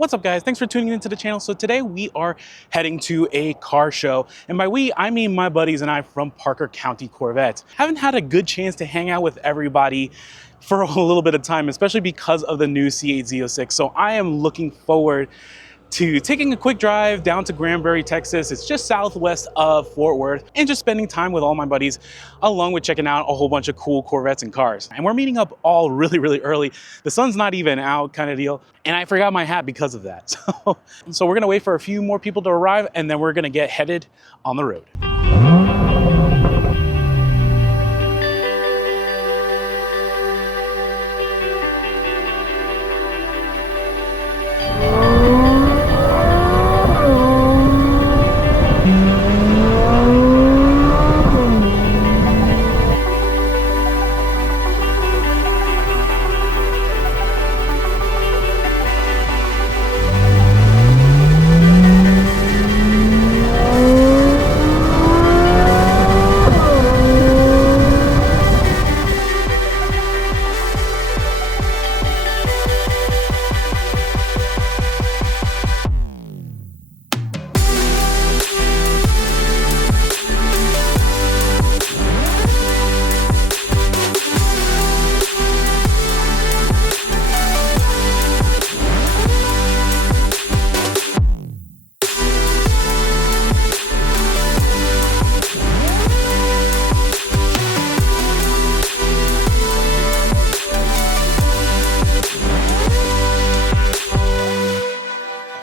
What's up, guys? Thanks for tuning into the channel. So today we are heading to a car show, and by we I mean my buddies and I from Parker County Corvettes. Haven't had a good chance to hang out with everybody for a little bit of time, especially because of the new C8 Z06. So I am looking forward to taking a quick drive down to Granbury, Texas. It's just southwest of Fort Worth, and just spending time with all my buddies, along with checking out a whole bunch of cool Corvettes and cars. And we're meeting up all really early. The sun's not even out kind of deal. And I forgot my hat because of that. So we're gonna wait for a few more people to arrive, and then we're gonna get headed on the road.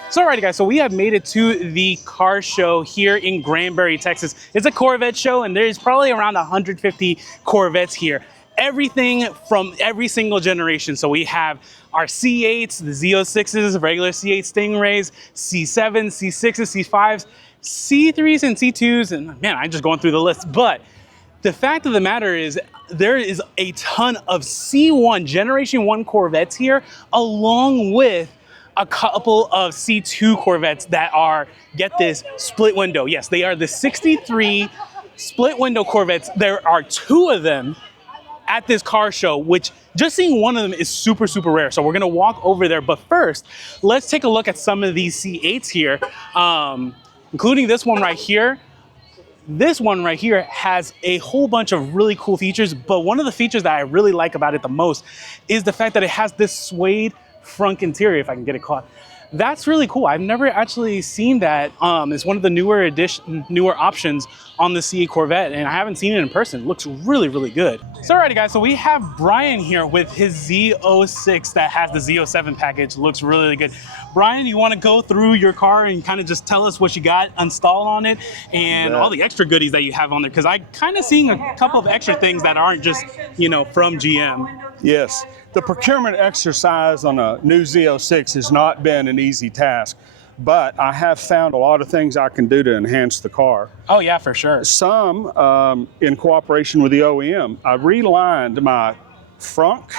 So alrighty guys, so we have made it to the car show here in Granbury, Texas. It's a Corvette show, and there's probably around 150 Corvettes here. Everything from every single generation. So we have our C8s, the Z06s, regular C8 Stingrays, C7s, C6s, C5s, C3s, and C2s, and man, I'm just going through the list. But the fact of the matter is, there is a ton of C1 Generation 1 Corvettes here, along with a couple of C2 Corvettes that are, get this, split window. Yes, they are the 63 split window Corvettes. There are two of them at this car show, which just seeing one of them is super rare. So we're gonna walk over there. But first, let's take a look at some of these C8s here, including this one right here. This one right here has a whole bunch of really cool features, but one of the features that I really like about it the most is the fact that it has this suede front interior, if I can get it caught. That's really cool. I've never actually seen that. It's one of the newer options on the C8 Corvette, and I haven't seen it in person. It looks really good. So alrighty guys, so we have Brian here with his Z06 that has the Z07 package. Looks really good. Brian, you want to go through your car and kind of just tell us what you got installed on it and all the extra goodies that you have on there? Because I kind of seeing a couple of extra things that aren't just, you know, from GM. Yes, the procurement exercise on a new Z06 has not been an easy task, but I have found a lot of things I can do to enhance the car. Oh yeah, for sure. Some in cooperation with the OEM. I relined my frunk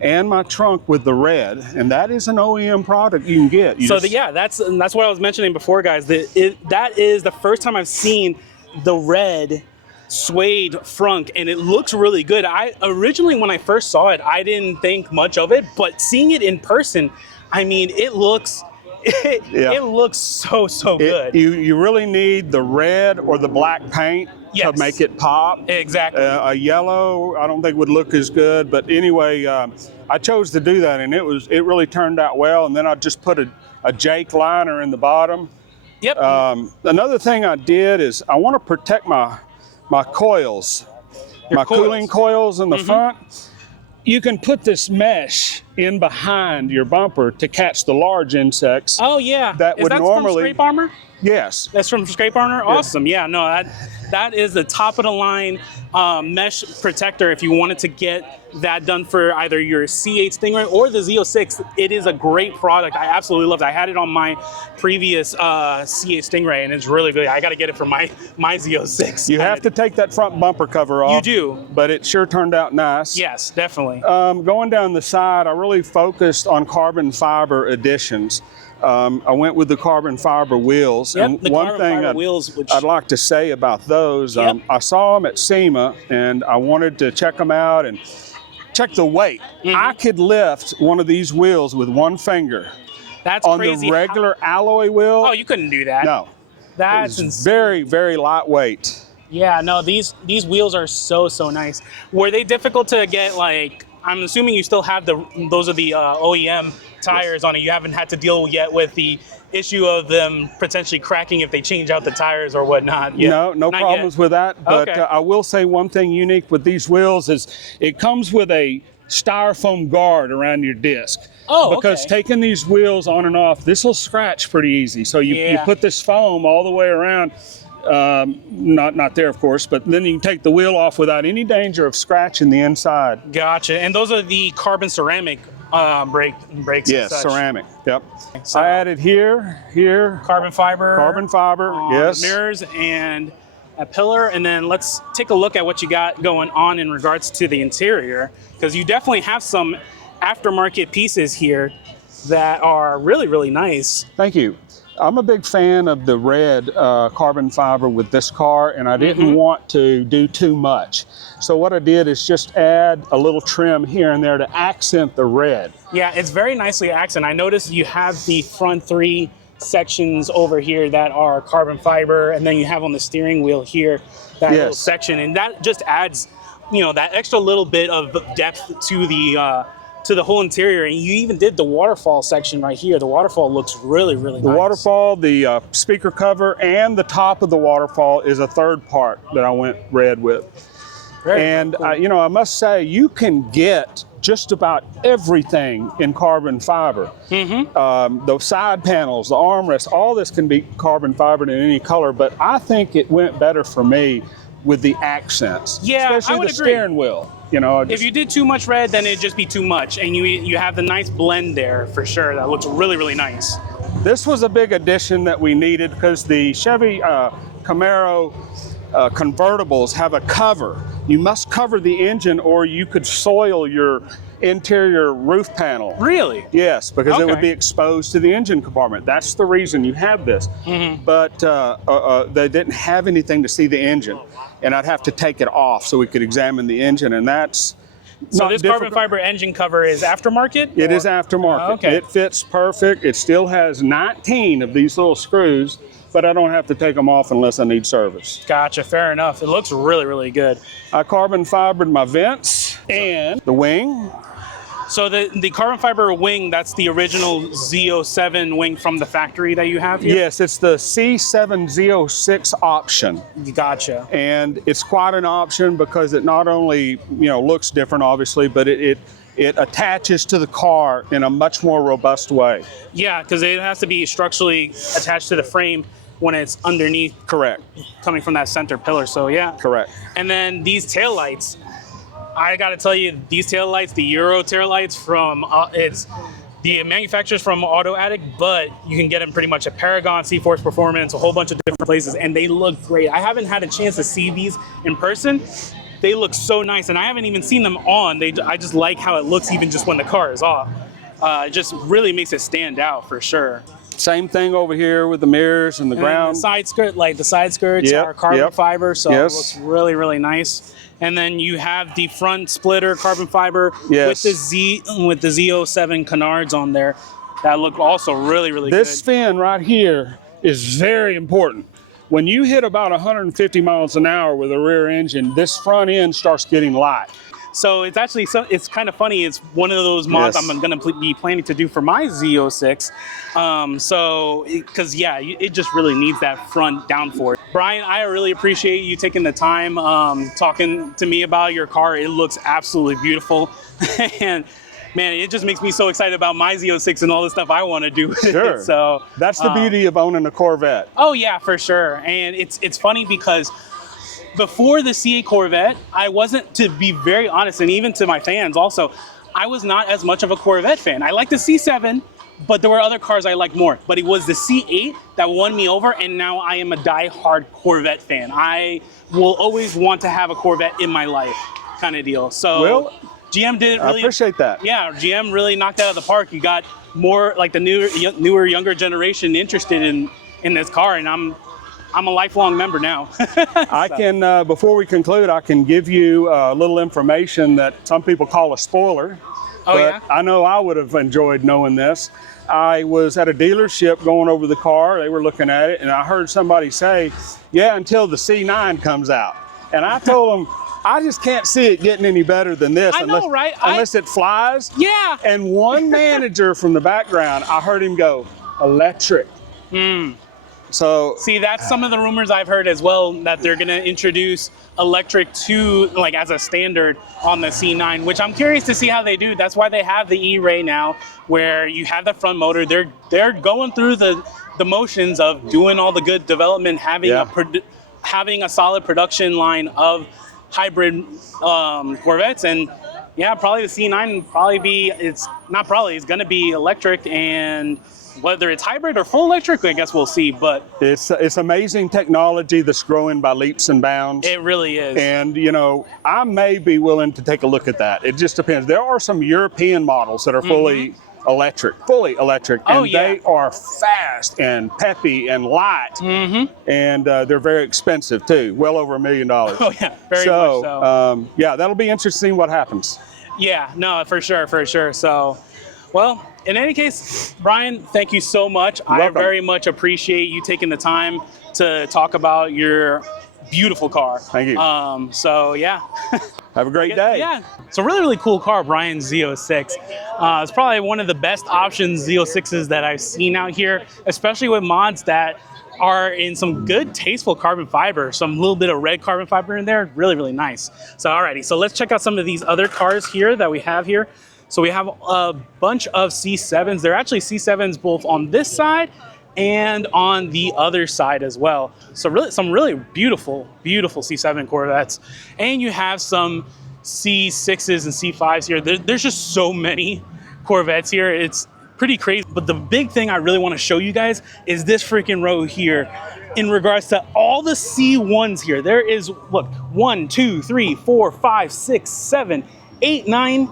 and my trunk with the red, and that is an OEM product you can get. Yeah, that's what I was mentioning before, guys. That is the first time I've seen the red suede frunk, and it looks really good. I originally, when I first saw it, I didn't think much of it, but seeing it in person, I mean, it looks it looks so good. You really need the red or the black paint to make it pop. Exactly. A yellow, I don't think would look as good, but anyway, I chose to do that, and it really turned out well. And then I just put a Jake liner in the bottom. Yep. Another thing I did is I want to protect my coils, cooling coils in the front. You can put this mesh in behind your bumper to catch the large insects. Oh yeah, that would normally. From Scrape Armor? Yes. That's from Scrape Armor? Awesome. Yeah, no, that is the top of the line mesh protector. If you wanted to get that done for either your C8 Stingray or the Z06, it is a great product. I absolutely love it. I had it on my previous C8 Stingray, and it's really good. I got to get it for my Z06. You have to take that front bumper cover off. You do. But it sure turned out nice. Yes, definitely. Going down the side, I really focused on carbon fiber additions. I went with the carbon fiber wheels. Yep, and the one carbon thing fiber wheels, which I'd like to say about those, I saw them at SEMA, and I wanted to check them out and check the weight. I could lift one of these wheels with one finger. That's on crazy. the regular alloy wheel. Oh, you couldn't do that. No. That's It's very, very lightweight. Yeah, no, these wheels are so nice. Were they difficult to get? Like, I'm assuming you still have those are the OEM tires on it. You haven't had to deal yet with the issue of them potentially cracking if they change out the tires or whatnot. No problems with that. But Okay. I will say one thing unique with these wheels is it comes with a styrofoam guard around your disc. Oh, because okay. taking these wheels on and off, this will scratch pretty easy. So you put this foam all the way around. Not there, of course, but then you can take the wheel off without any danger of scratching the inside. Gotcha. And those are the carbon ceramic brakes. Yes, and such. ceramic. Yep. So, I added here, carbon fiber. carbon fiber. On Yes. the mirrors and a pillar. And then let's take a look at what you got going on in regards to the interior, because you definitely have some aftermarket pieces here that are really nice. Thank you. I'm a big fan of the red carbon fiber with this car, and I didn't want to do too much. So what I did is just add a little trim here and there to accent the red. Yeah, it's very nicely accented. I noticed you have the front 3 sections over here that are carbon fiber, and then you have on the steering wheel here that little section, and that just adds, that extra little bit of depth to the whole interior. And you even did the waterfall section right here. The waterfall looks really nice. The waterfall, the speaker cover, and the top of the waterfall is a third part that I went red with. Very cool. I must say, you can get just about everything in carbon fiber. The side panels, the armrests, all this can be carbon fibered in any color, but I think it went better for me with the accents. Yeah, especially I would the agree. steering wheel. If you did too much red, then it'd just be too much, and you have the nice blend there for sure. That looks really nice. This was a big addition that we needed because the Chevy Camaro convertibles have a cover. You must cover the engine or you could soil your interior roof panel. Really? Yes, because it would Okay. be exposed to the engine compartment. That's the reason you have this. But they didn't have anything to see the engine, and I'd have to take it off so we could examine the engine, and that's So not this difficult. carbon fiber engine cover is aftermarket? It is aftermarket. Okay. It fits perfect. It still has 19 of these little screws, but I don't have to take them off unless I need service. Gotcha, fair enough. It looks really good. I carbon fibered my vents and the wing. So the carbon fiber wing, that's the original Z07 wing from the factory that you have here? Yes, it's the C7 Z06 option. Gotcha. And it's quite an option because it not only looks different, obviously, but it attaches to the car in a much more robust way. Yeah, because it has to be structurally attached to the frame when it's underneath. Correct. Coming from that center pillar, so yeah. Correct. And then these taillights, I gotta tell you, these taillights, the Euro taillights from, it's the manufacturer's from Auto Addict, but you can get them pretty much at Paragon, CForce Performance, a whole bunch of different places, and they look great. I haven't had a chance to see these in person. They look so nice, and I haven't even seen them on. I just like how it looks even just when the car is off. It just really makes it stand out for sure. Same thing over here with the mirrors and the ground. The side skirts are carbon fiber, so it looks really nice. And then you have the front splitter carbon fiber with the Z07 canards on there that look also really good. This fin right here is very important. When you hit about 150 miles an hour with a rear engine, this front end starts getting light. So it's actually, it's kind of funny. It's one of those mods I'm going to be planning to do for my Z06. Because it just really needs that front downforce. Brian, I really appreciate you taking the time talking to me about your car. It looks absolutely beautiful. And man, it just makes me so excited about my Z06 and all the stuff I want to do with it. So that's the beauty of owning a Corvette. Oh yeah, for sure. And it's funny because before the C8 Corvette, I wasn't, to be very honest, and even to my fans also, I was not as much of a Corvette fan. I liked the C7, but there were other cars I liked more. But it was the C8 that won me over, and now I am a die-hard Corvette fan. I will always want to have a Corvette in my life, kind of deal. So GM did really. I appreciate that. Yeah, GM really knocked it out of the park. You got more like the newer, younger generation interested in this car, and I'm a lifelong member now. I can, before we conclude, I can give you a little information that some people call a spoiler. Oh, but yeah? I know I would have enjoyed knowing this. I was at a dealership going over the car. They were looking at it, and I heard somebody say, yeah, until the C9 comes out. And I told them, I just can't see it getting any better than this unless it flies. Yeah. And one manager from the background, I heard him go, electric. So see, that's some of the rumors I've heard as well, that they're going to introduce electric to like as a standard on the C9, which I'm curious to see how they do. That's why they have the E-Ray now, where you have the front motor. They're going through the motions of doing all the good development, having a solid production line of hybrid Corvettes. And yeah, probably the C9 it's going to be electric, and whether it's hybrid or full electric, I guess we'll see. But it's amazing technology that's growing by leaps and bounds. It really is. And you know, I may be willing to take a look at that. It just depends. There are some European models that are fully electric, and they are fast and peppy and light, and they're very expensive too, well over $1 million. Oh yeah, very much so. Yeah, that'll be interesting what happens. Yeah, no, for sure. So, well, in any case, Brian, thank you so much. I very much appreciate you taking the time to talk about your beautiful car. Thank you. So yeah. Have a great day. Yeah. It's a really, really cool car, Brian's Z06. It's probably one of the best options Z06s that I've seen out here, especially with mods that are in some good, tasteful carbon fiber, some little bit of red carbon fiber in there. Really, really nice. So alrighty, so let's check out some of these other cars here that we have here. So we have a bunch of C7s. They're actually C7s both on this side and on the other side as well. So really, some really beautiful, beautiful C7 Corvettes. And you have some C6s and C5s here. There's just so many Corvettes here. It's pretty crazy. But the big thing I really want to show you guys is this freaking row here in regards to all the C1s here. There is, look, 1, 2, 3, 4, 5, 6, 7, 8, 9,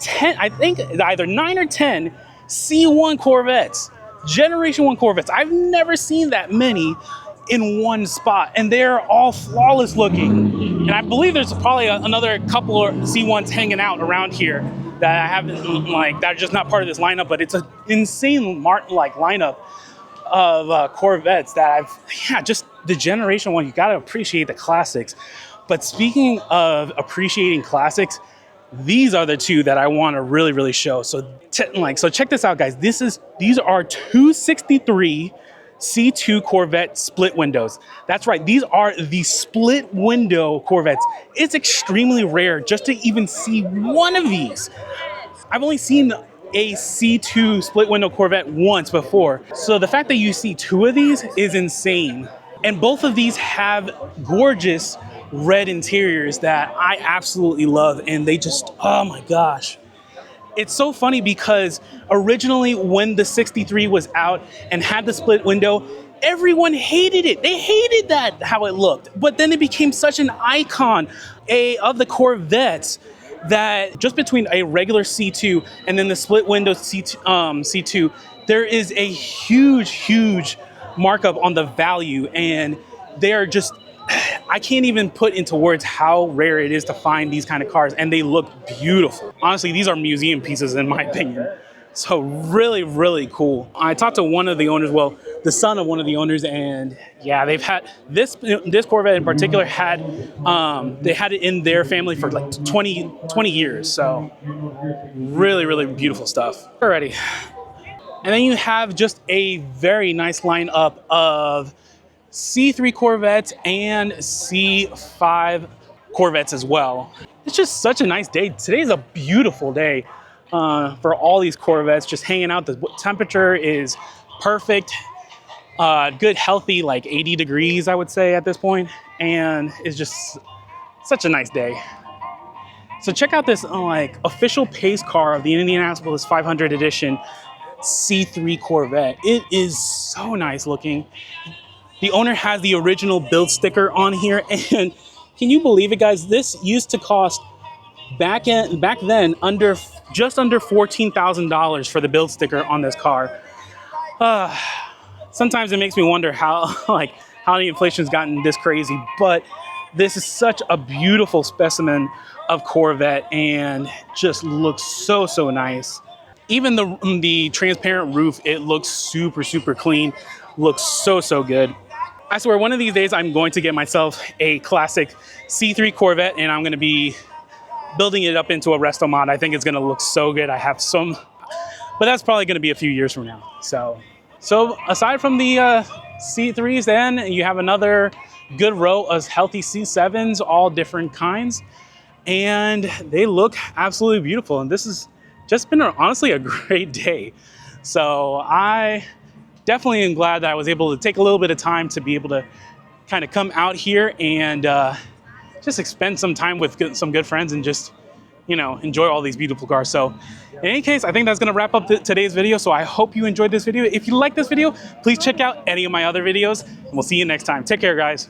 10, I think either 9 or 10 C1 Corvettes, Generation 1 Corvettes. I've never seen that many in one spot, and they're all flawless looking. And I believe there's probably another couple of C1s hanging out around here that I haven't, like, that are just not part of this lineup, but it's an insane lineup of Corvettes that just the Generation 1, you gotta appreciate the classics. But speaking of appreciating classics, these are the two that I want to really, really show. So check this out, guys. These are 263 C2 Corvette split windows. That's right. These are the split window Corvettes. It's extremely rare just to even see one of these. I've only seen a C2 split window Corvette once before. So the fact that you see two of these is insane. And both of these have gorgeous red interiors that I absolutely love, and they just, oh my gosh. It's so funny because originally when the 63 was out and had the split window, everyone hated it. They hated that, how it looked. But then it became such an icon of the Corvettes that just between a regular C2 and then the split window C2, there is a huge markup on the value, and they're just, I can't even put into words how rare it is to find these kind of cars, and they look beautiful. Honestly, these are museum pieces in my opinion. So really, really cool. I talked to one of the owners, well, the son of one of the owners, and yeah, they've had this Corvette in particular they had it in their family for like 20 years. So really, really beautiful stuff. Alrighty. And then you have just a very nice lineup of C3 Corvettes and C5 Corvettes as well. It's just such a nice day. Today's a beautiful day for all these Corvettes, just hanging out. The temperature is perfect, good, healthy, like 80 degrees, I would say at this point. And it's just such a nice day. So check out this official pace car of the Indianapolis 500 edition C3 Corvette. It is so nice looking. The owner has the original build sticker on here, and can you believe it, guys? This used to cost back then just under $14,000 for the build sticker on this car. Sometimes it makes me wonder how the inflation's gotten this crazy, but this is such a beautiful specimen of Corvette and just looks so nice. even the transparent roof, it looks super, super clean. Looks so, so good. I swear one of these days I'm going to get myself a classic C3 Corvette and I'm going to be building it up into a resto mod. I think it's going to look so good. I have some, but that's probably going to be a few years from now. So aside from the C3s, then you have another good row of healthy C7s, all different kinds, and they look absolutely beautiful. And this has just been honestly a great day. So I definitely am glad that I was able to take a little bit of time to be able to kind of come out here and just spend some time with some good friends and just, you know, enjoy all these beautiful cars. So in any case, I think that's gonna wrap up today's video. So I hope you enjoyed this video. If you like this video, please check out any of my other videos and we'll see you next time. Take care, guys.